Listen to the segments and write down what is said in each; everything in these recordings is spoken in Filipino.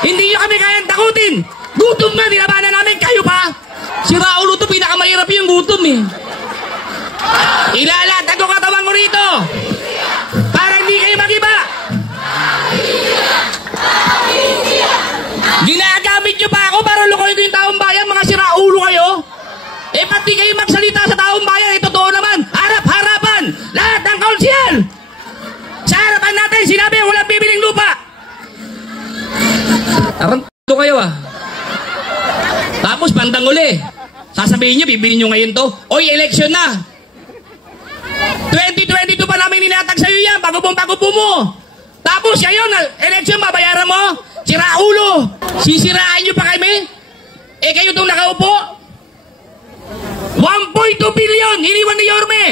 Hindi nyo kami kayang takutin. Gutom nga, nilabanan namin, kayo pa. Si Raulo to, pinakamahirap yung gutom eh. Ilalatag ko katawan ko rito. Para hindi kayo mag-iba. Ginagamit nyo pa ako para lukoy ko yung taong bayan, mga si Raulo kayo. Eh, pati kayo magsalita sa taong bayan, eh, totoo naman. Harap-harapan, lahat ng kaunsyal. Sa harapan natin, sinabi, walang bibiling lupa. Taranto kayo ah. Tapos, bandang uli. Sasabihin nyo, bibili nyo ngayon to. Oy, election na. 2022 pa namin ninatag sa'yo yan, pagupo mo. Tapos, ngayon, election, babayaran mo. Si Raulo, sisiraan nyo pa kami? Eh, kayo itong nakaupo? 1.2 billion, hiniwan ni Yorme.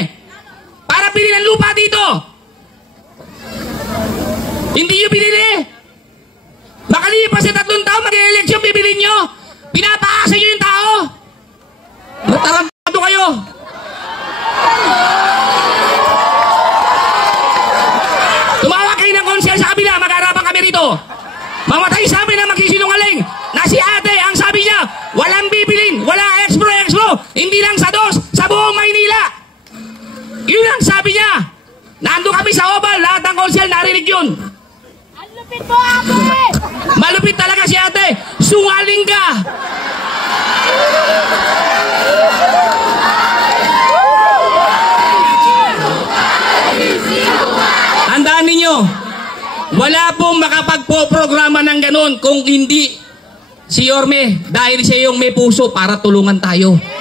Para bilhin ang lupa dito. Hindi nyo binili. Makalipas sa 3 taon, mag-election, bibili nyo. Pinapaasa nyo yung tao. Tarantado kayo. Tumawa kayo ng konsyal sa kabila, mag-arapan kami rito. Mamatay sa amin na magsisinungaling. Na si ate, ang sabi niya, walang bibilin, walang expro, hindi lang sa dos, sa buong Maynila. Yun ang sabi niya. Nando kami sa Oval, lahat ng konsyal narinig yun. Ang lupit mo, ate! Malupit talaga si ate. Sungaling ka. Tandaan ninyo, wala pong makapagpo-programa ng ganun kung hindi si Yorme, dahil siya yung may puso para tulungan tayo.